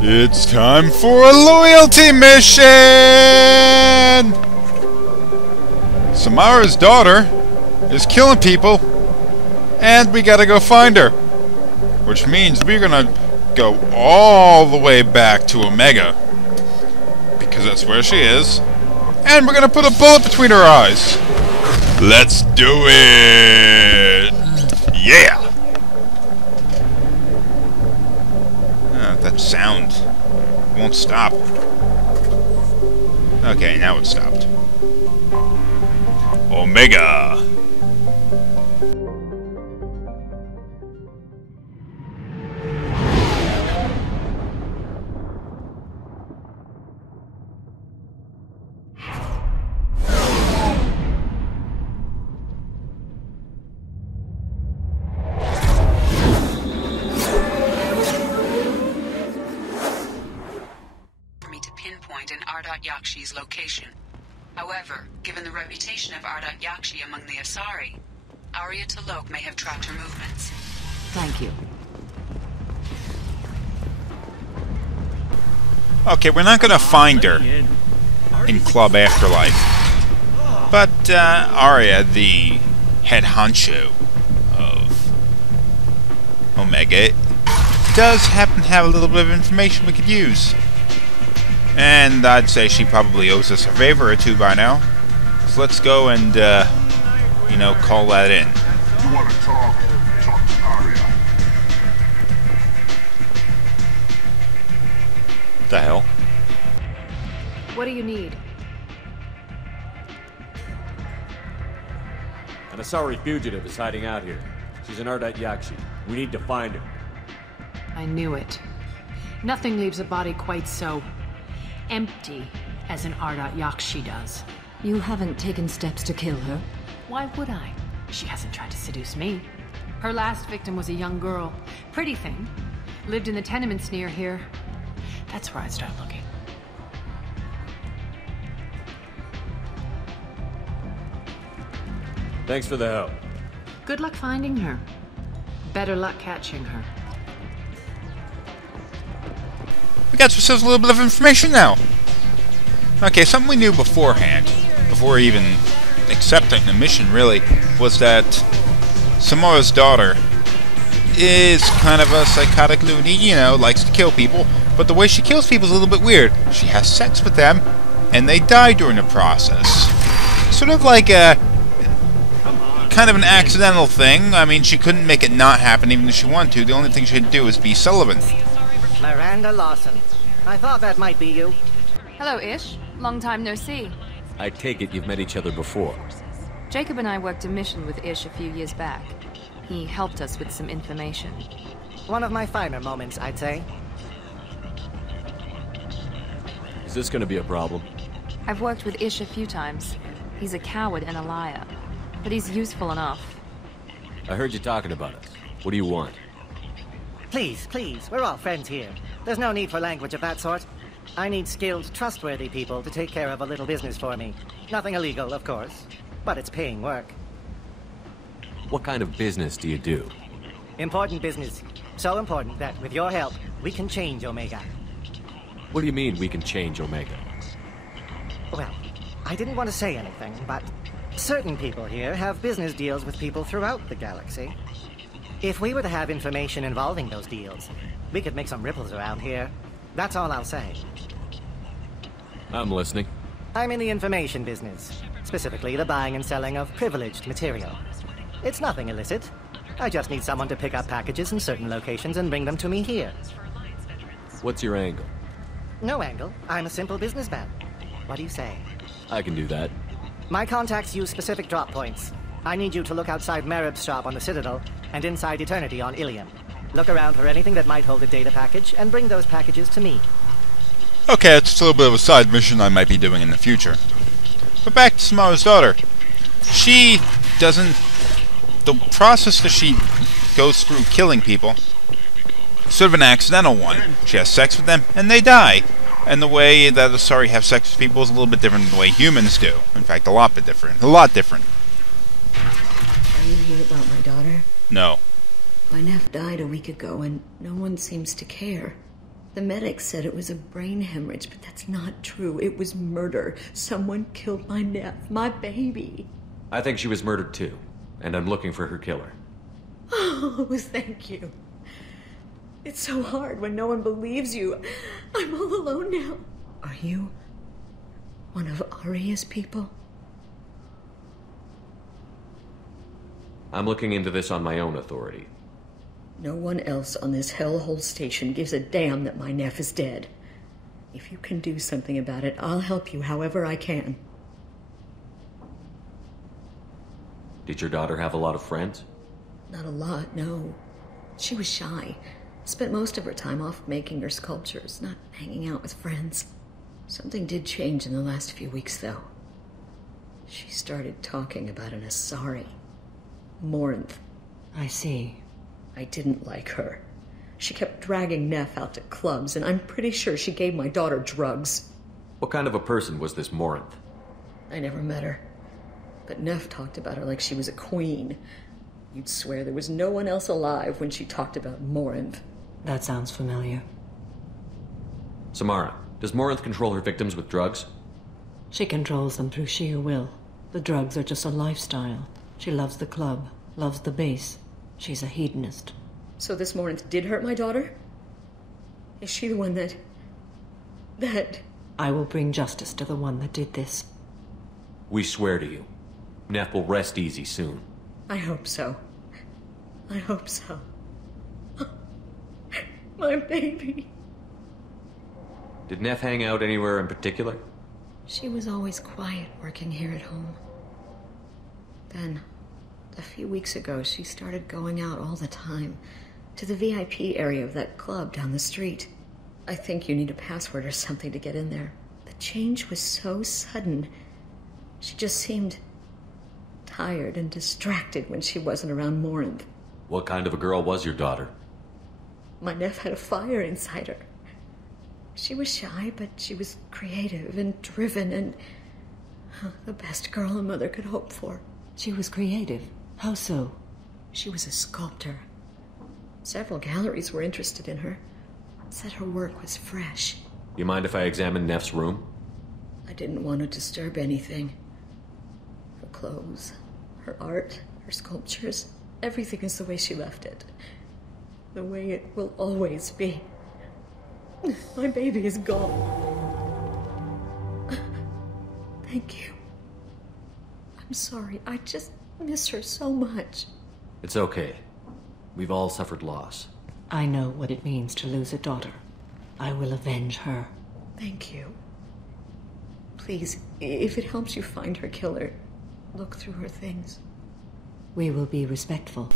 It's time for a loyalty mission! Samara's daughter is killing people, and we gotta go find her. Which means we're gonna go all the way back to Omega, because that's where she is, and we're gonna put a bullet between her eyes. Let's do it! Yeah! That sound won't stop. Okay, now it stopped. Omega! Yakshi's location. However, given the reputation of Yakshi among the Assari, Arya T'Loak may have tracked her movements. Thank you. Okay, we're not gonna find her in Club Afterlife. But Arya, the head honcho of Omega, does happen to have a little bit of information we could use. And I'd say she probably owes us a favor or two by now. So let's go and, you know, call that in. You want to talk to Arya. The hell? What do you need? An Assari fugitive is hiding out here. She's an Yakshi. We need to find her. I knew it. Nothing leaves a body quite so empty as an Yakshi does. You haven't taken steps to kill her? Why would I? She hasn't tried to seduce me. Her last victim was a young girl. Pretty thing. Lived in the tenements near here. That's where I'd start looking. Thanks for the help. Good luck finding her. Better luck catching her. We got ourselves a little bit of information now. Okay, something we knew beforehand, before even accepting the mission, really, was that Samara's daughter is kind of a psychotic loony, you know, likes to kill people, but the way she kills people is a little bit weird. She has sex with them, and they die during the process. Sort of like a kind of an accidental thing. I mean, she couldn't make it not happen even if she wanted to. The only thing she had to do was be Sullivan. Miranda Lawson. I thought that might be you. Hello, Ish. Long time no see. I take it you've met each other before. Jacob and I worked a mission with Ish a few years back. He helped us with some information. One of my finer moments, I'd say. Is this gonna be a problem? I've worked with Ish a few times. He's a coward and a liar. But he's useful enough. I heard you talking about us. What do you want? Please, please, we're all friends here. There's no need for language of that sort. I need skilled, trustworthy people to take care of a little business for me. Nothing illegal, of course, but it's paying work. What kind of business do you do? Important business. So important that, with your help, we can change Omega. What do you mean we can change Omega? Well, I didn't want to say anything, but certain people here have business deals with people throughout the galaxy. If we were to have information involving those deals, we could make some ripples around here. That's all I'll say. I'm listening. I'm in the information business, specifically the buying and selling of privileged material. It's nothing illicit. I just need someone to pick up packages in certain locations and bring them to me here. What's your angle? No angle. I'm a simple businessman. What do you say? I can do that. My contacts use specific drop points. I need you to look outside Merib's shop on the Citadel and inside Eternity on Ilium. Look around for anything that might hold a data package and bring those packages to me. Okay, it's a little bit of a side mission I might be doing in the future. But back to Samara's daughter. She doesn't... The process that she goes through killing people is sort of an accidental one. She has sex with them, and they die. And the way that the Assari have sex with people is a little bit different than the way humans do. In fact, a lot bit different. A lot different. Are you here about my daughter? No. My nephew died a week ago, and no one seems to care. The medic said it was a brain hemorrhage, but that's not true. It was murder. Someone killed my nephew, my baby. I think she was murdered too, and I'm looking for her killer. Oh, thank you. It's so hard when no one believes you. I'm all alone now. Are you one of Aria's people? I'm looking into this on my own authority. No one else on this hellhole station gives a damn that my nephew is dead. If you can do something about it, I'll help you however I can. Did your daughter have a lot of friends? Not a lot, no. She was shy. Spent most of her time off making her sculptures, not hanging out with friends. Something did change in the last few weeks, though. She started talking about an Assari. Morinth. I see. I didn't like her. She kept dragging Neff out to clubs, and I'm pretty sure she gave my daughter drugs. What kind of a person was this Morinth? I never met her. But Neff talked about her like she was a queen. You'd swear there was no one else alive when she talked about Morinth. That sounds familiar. Samara, does Morinth control her victims with drugs? She controls them through sheer will. The drugs are just a lifestyle. She loves the club, loves the base. She's a hedonist. So this Morinth did hurt my daughter? Is she the one that... I will bring justice to the one that did this. We swear to you. Neff will rest easy soon. I hope so. I hope so. My baby. Did Neff hang out anywhere in particular? She was always quiet working here at home. Then, a few weeks ago, she started going out all the time to the VIP area of that club down the street. I think you need a password or something to get in there. The change was so sudden. She just seemed tired and distracted when she wasn't around Morinth. What kind of a girl was your daughter? My nephew had a fire inside her. She was shy, but she was creative and driven and the best girl a mother could hope for. She was creative. How so? She was a sculptor. Several galleries were interested in her. Said her work was fresh. You mind if I examine Neff's room? I didn't want to disturb anything. Her clothes, her art, her sculptures, everything is the way she left it. The way it will always be. My baby is gone. Thank you. I'm sorry. I just miss her so much. It's okay. We've all suffered loss. I know what it means to lose a daughter. I will avenge her. Thank you. Please, if it helps you find her killer, look through her things. We will be respectful.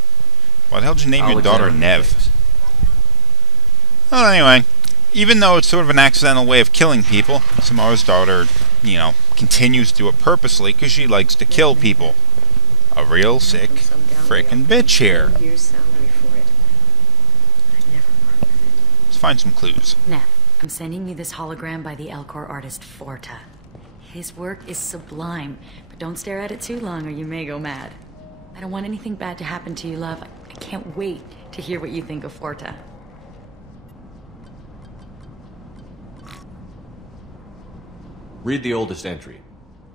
Why the hell did you name your daughter Nev? Well, anyway, even though it's sort of an accidental way of killing people, Samara's daughter, continues to do it purposely because she likes to kill people. A real sick frickin' bitch here. Let's find some clues. Neff, I'm sending you this hologram by the Elcor artist Forta. His work is sublime, but don't stare at it too long or you may go mad. I don't want anything bad to happen to you, love. I can't wait to hear what you think of Forta. Read the oldest entry.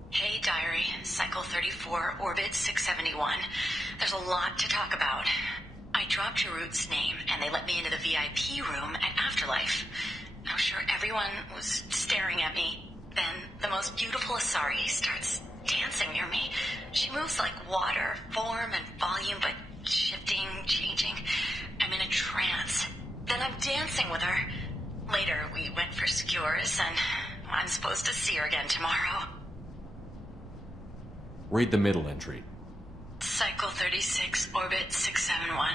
Hey, diary. Cycle 34, orbit 671. There's a lot to talk about. I dropped Jarut's name, and they let me into the VIP room at Afterlife. I'm sure everyone was staring at me. Then, the most beautiful Assari starts dancing near me. She moves like water, form and volume, but shifting, changing. I'm in a trance. Then I'm dancing with her. Later, we went for skewers, and I'm supposed to see her again tomorrow. Read the middle entry. Cycle 36, orbit 671.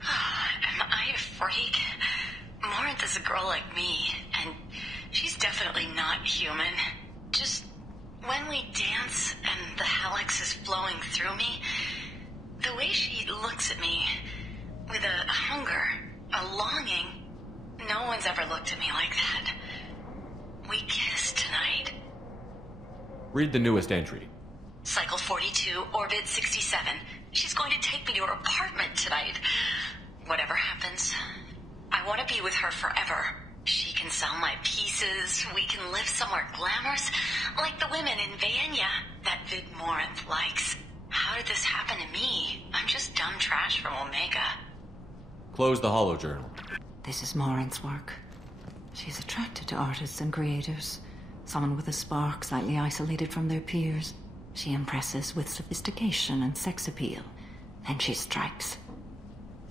Am I a freak? Morinth is a girl like me, and she's definitely not human. Just when we dance and the helix is flowing through me, the way she looks at me with a hunger, a longing, no one's ever looked at me like that. We kissed tonight. Read the newest entry. Cycle 42, orbit 67. She's going to take me to her apartment tonight. Whatever happens, I want to be with her forever. She can sell my pieces, we can live somewhere glamorous, like the women in Vanya that Vid Morinth likes. How did this happen to me? I'm just dumb trash from Omega. Close the holo journal. This is Morinth's work. She's attracted to artists and creators. Someone with a spark, slightly isolated from their peers. She impresses with sophistication and sex appeal. And she strikes.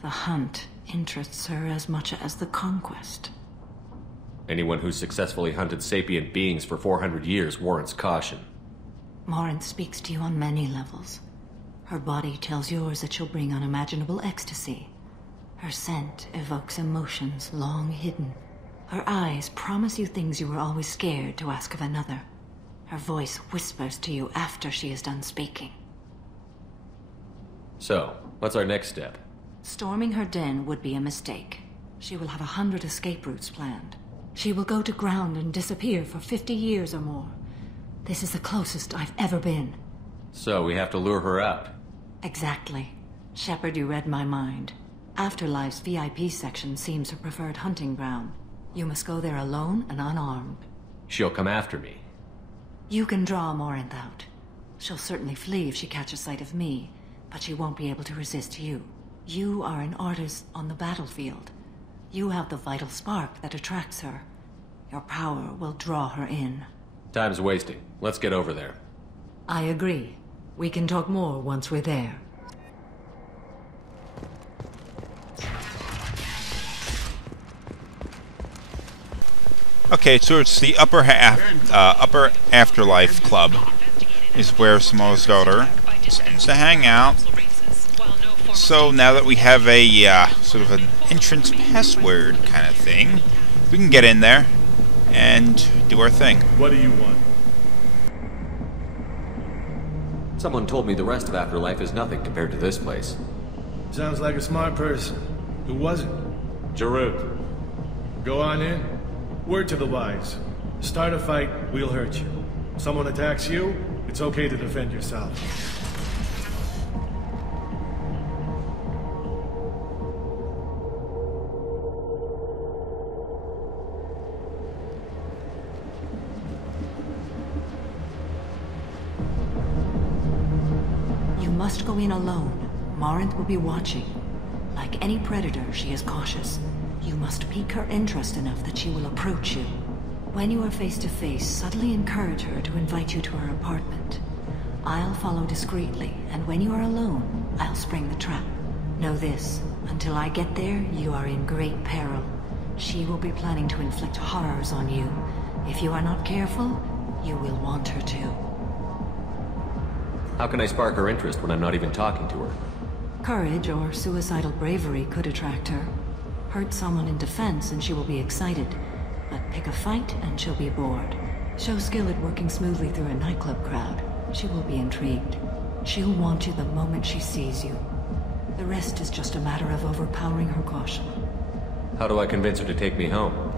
The hunt interests her as much as the conquest. Anyone who's successfully hunted sapient beings for 400 years warrants caution. Morinth speaks to you on many levels. Her body tells yours that she'll bring unimaginable ecstasy. Her scent evokes emotions long hidden. Her eyes promise you things you were always scared to ask of another. Her voice whispers to you after she is done speaking. So, what's our next step? Storming her den would be a mistake. She will have 100 escape routes planned. She will go to ground and disappear for 50 years or more. This is the closest I've ever been. So we have to lure her out. Exactly. Shepard, you read my mind. Afterlife's VIP section seems her preferred hunting ground. You must go there alone and unarmed. She'll come after me. You can draw Morinth out. She'll certainly flee if she catches sight of me, but she won't be able to resist you. You are an artist on the battlefield. You have the vital spark that attracts her. Your power will draw her in. Time's wasting. Let's get over there. I agree. We can talk more once we're there. Okay, so it's the upper afterlife club is where Samoa's daughter tends to hang out. So now that we have a sort of an entrance password kind of thing, we can get in there and do our thing. What do you want? Someone told me the rest of Afterlife is nothing compared to this place. Sounds like a smart person. Who was it? Jarut. Go on in. Word to the wise. Start a fight, we'll hurt you. Someone attacks you, it's okay to defend yourself. You must go in alone. Morinth will be watching. Like any predator, she is cautious. You must pique her interest enough that she will approach you. When you are face to face, subtly encourage her to invite you to her apartment. I'll follow discreetly, and when you are alone, I'll spring the trap. Know this, until I get there, you are in great peril. She will be planning to inflict horrors on you. If you are not careful, you will want her to. How can I spark her interest when I'm not even talking to her? Courage or suicidal bravery could attract her. Hurt someone in defense and she will be excited. But pick a fight and she'll be bored. Show skill at working smoothly through a nightclub crowd. She will be intrigued. She'll want you the moment she sees you. The rest is just a matter of overpowering her caution. How do I convince her to take me home?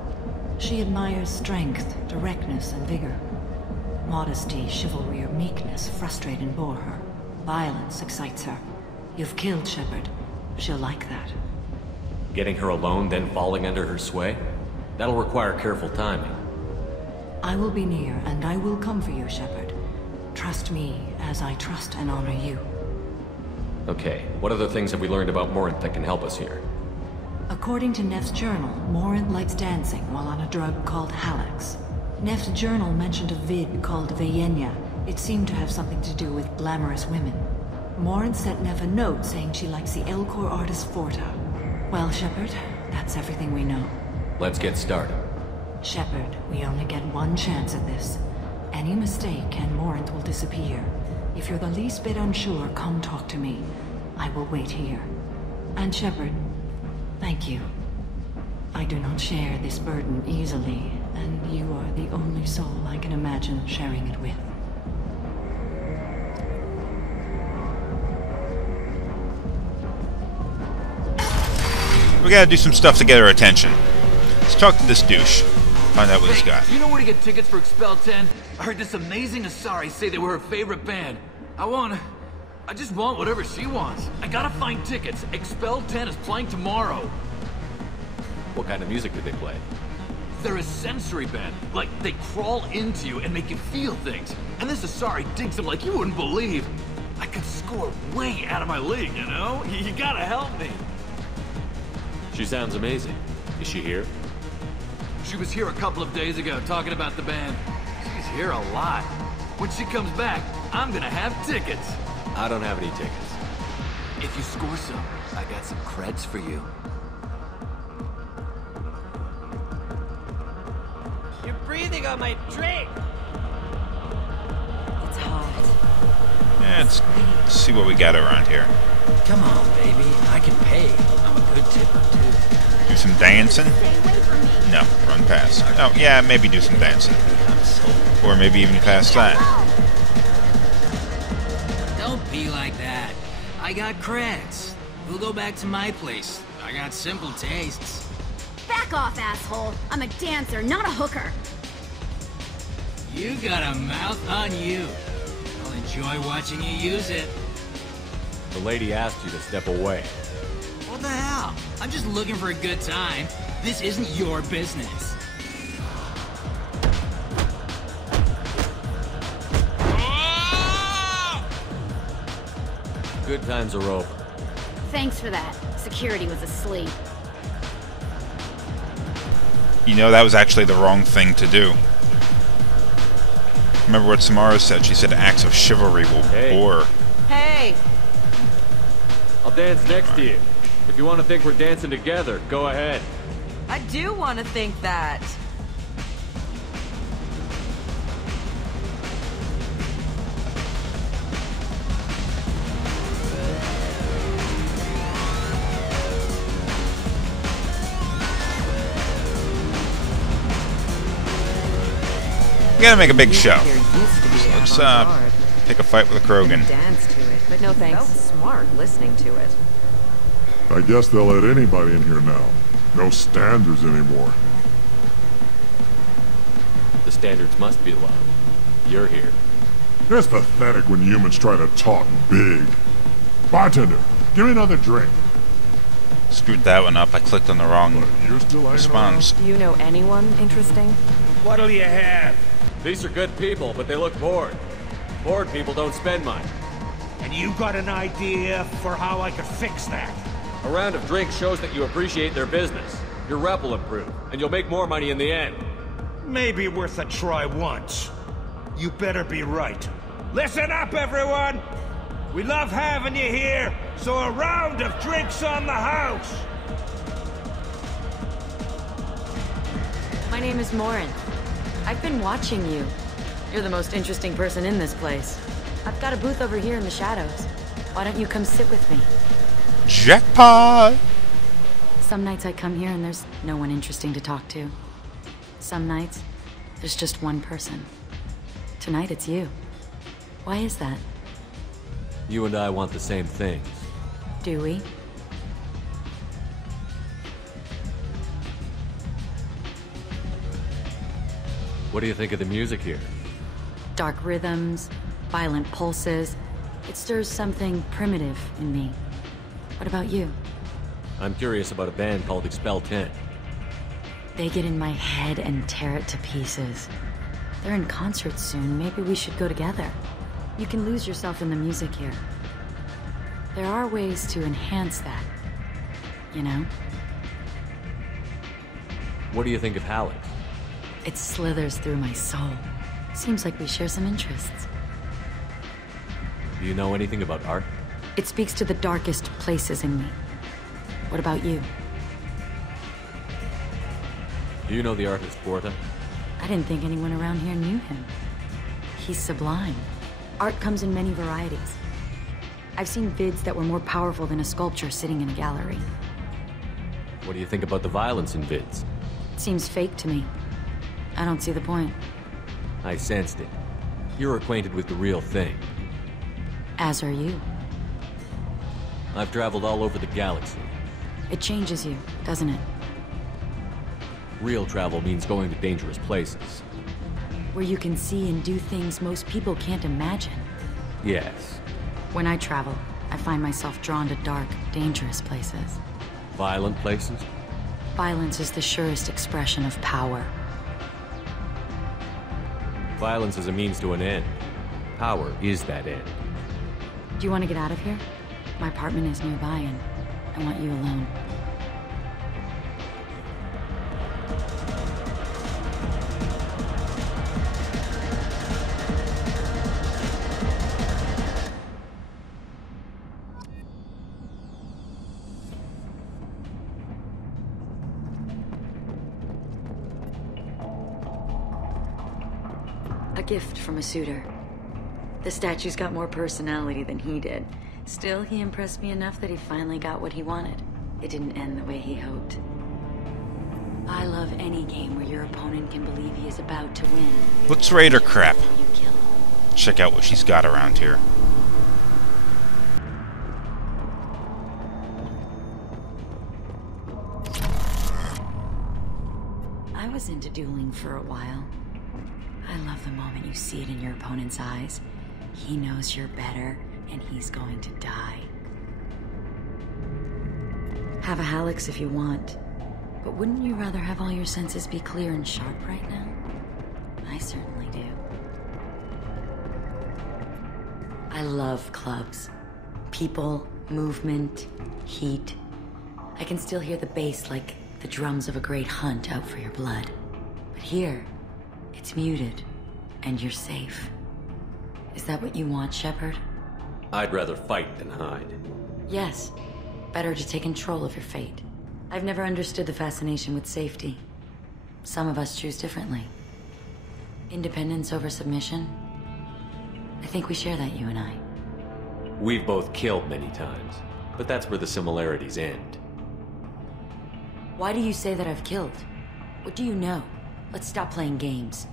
She admires strength, directness, and vigor. Modesty, chivalry, or meekness frustrate and bore her. Violence excites her. You've killed Shepard. She'll like that. Getting her alone, then falling under her sway? That'll require careful timing. I will be near, and I will come for you, Shepard. Trust me, as I trust and honor you. Okay, what other things have we learned about Morinth that can help us here? According to Neff's journal, Morinth likes dancing while on a drug called Halax. Neff's journal mentioned a vid called Vayenya. It seemed to have something to do with glamorous women. Morinth sent Neff a note saying she likes the Elcor artist Forta. Well, Shepard, that's everything we know. Let's get started. Shepard, we only get one chance at this. Any mistake and Morinth will disappear. If you're the least bit unsure, come talk to me. I will wait here. And Shepard, thank you. I do not share this burden easily, and you are the only soul I can imagine sharing it with. We gotta do some stuff to get her attention. Let's talk to this douche. Find out what he's got. Do you know where to get tickets for Expel 10? I heard this amazing Assari say they were her favorite band. I just want whatever she wants. I gotta find tickets. Expel 10 is playing tomorrow. What kind of music did they play? They're a sensory band. Like, they crawl into you and make you feel things. And this Assari digs them like you wouldn't believe. I could score way out of my league, you know? You gotta help me. She sounds amazing. Is she here? She was here a couple of days ago talking about the band. She's here a lot. When she comes back, I'm gonna have tickets. I don't have any tickets. If you score some, I got some creds for you. You're breathing on my drink! It's hot. Yeah, let's see what we got around here. Come on, baby. I can pay. I'm a good tipper, too. Do some dancing? No, run past. Oh, yeah, maybe do some dancing. Or maybe even past that. Don't be like that. I got creds. We'll go back to my place. I got simple tastes. Back off, asshole. I'm a dancer, not a hooker. You got a mouth on you. I'll enjoy watching you use it. The lady asked you to step away. What the hell? I'm just looking for a good time. This isn't your business. Good times are over. Thanks for that. Security was asleep. You know, that was actually the wrong thing to do. Remember what Samara said? She said acts of chivalry will bore. Hey! I'll dance next to you. If you want to think we're dancing together, go ahead. I do want to think that. We gotta make a big show. So let's pick a fight with a Krogan. Dance to it, but no thanks. Felt smart listening to it. I guess they'll let anybody in here now. No standards anymore. The standards must be low. You're here. It's pathetic when humans try to talk big. Bartender, give me another drink. Screwed that one up. I clicked on the wrong response. Do you know anyone interesting? What'll you have? These are good people, but they look bored. Bored people don't spend much. And you got an idea for how I could fix that? A round of drinks shows that you appreciate their business. Your rep will improve, and you'll make more money in the end. Maybe worth a try once. You better be right. Listen up, everyone! We love having you here, so a round of drinks on the house! My name is Morinth. I've been watching you. You're the most interesting person in this place. I've got a booth over here in the shadows. Why don't you come sit with me? Jackpot! Some nights I come here and there's no one interesting to talk to. Some nights, there's just one person. Tonight it's you. Why is that? You and I want the same things. Do we? What do you think of the music here? Dark rhythms, violent pulses. It stirs something primitive in me. What about you? I'm curious about a band called Expel 10. They get in my head and tear it to pieces. They're in concert soon. Maybe we should go together. You can lose yourself in the music here. There are ways to enhance that, you know? What do you think of Halleck? It slithers through my soul. Seems like we share some interests. Do you know anything about art? It speaks to the darkest places in me. What about you? Do you know the artist Porta? I didn't think anyone around here knew him. He's sublime. Art comes in many varieties. I've seen vids that were more powerful than a sculpture sitting in a gallery. What do you think about the violence in vids? It seems fake to me. I don't see the point. I sensed it. You're acquainted with the real thing. As are you. I've traveled all over the galaxy. It changes you, doesn't it? Real travel means going to dangerous places. Where you can see and do things most people can't imagine. Yes. When I travel, I find myself drawn to dark, dangerous places. Violent places? Violence is the surest expression of power. Violence is a means to an end. Power is that end. Do you want to get out of here? My apartment is nearby and I want you alone. A gift from a suitor. The statue's got more personality than he did. Still, he impressed me enough that he finally got what he wanted. It didn't end the way he hoped. I love any game where your opponent can believe he is about to win. Let's raid her crap. Check out what she's got around here. I was into dueling for a while. I love the moment you see it in your opponent's eyes. He knows you're better, and he's going to die. Have a Hallex if you want, but wouldn't you rather have all your senses be clear and sharp right now? I certainly do. I love clubs. People, movement, heat. I can still hear the bass like the drums of a great hunt out for your blood. But here, it's muted, and you're safe. Is that what you want, Shepard? I'd rather fight than hide. Yes. Better to take control of your fate. I've never understood the fascination with safety. Some of us choose differently. Independence over submission? I think we share that, you and I. We've both killed many times, but that's where the similarities end. Why do you say that I've killed? What do you know? Let's stop playing games.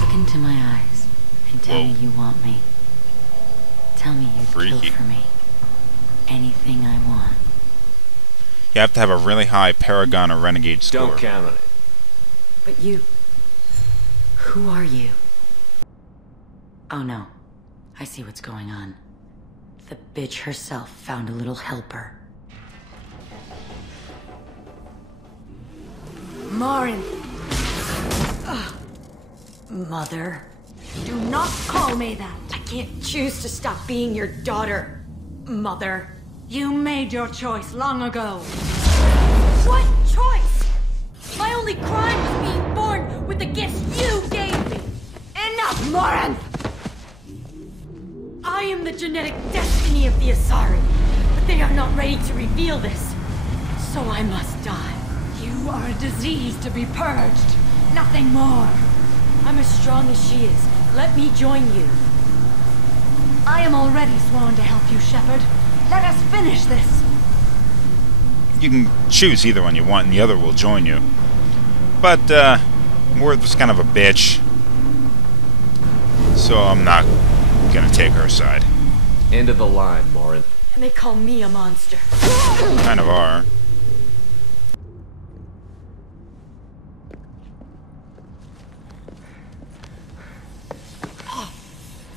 Look into my eyes and tell me you want me. Tell me you'd kill for me. Anything I want. You have to have a really high Paragon or Renegade score. Don't count on it. But you... Who are you? Oh no. I see what's going on. The bitch herself found a little helper. Morinth! Mother. Do not call me that! I can't choose to stop being your daughter, Mother. You made your choice long ago. What choice? My only crime was being born with the gifts you gave me. Enough, Morinth! I am the genetic destiny of the Assari, but they are not ready to reveal this. So I must die. You are a disease to be purged. Nothing more. I'm as strong as she is. Let me join you. I am already sworn to help you, Shepard. Let us finish this. You can choose either one you want, and the other will join you. But, Morinth was kind of a bitch. So I'm not gonna take her side. End of the line, Morinth. And they call me a monster. Kind of are.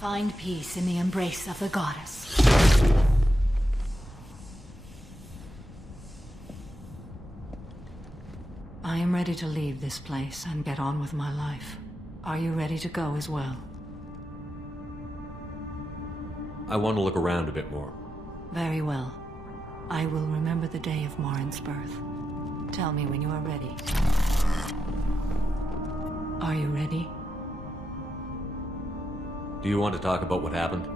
Find peace in the embrace of the goddess. I am ready to leave this place and get on with my life. Are you ready to go as well? I want to look around a bit more. Very well. I will remember the day of Morinth's birth. Tell me when you are ready. Are you ready? Do you want to talk about what happened?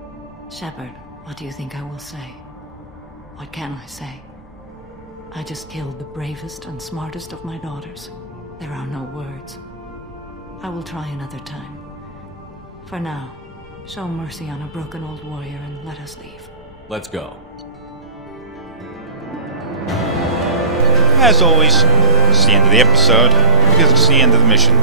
Shepard, what do you think I will say? What can I say? I just killed the bravest and smartest of my daughters. There are no words. I will try another time. For now, show mercy on a broken old warrior and let us leave. Let's go. As always, it's the end of the episode, because it's the end of the mission.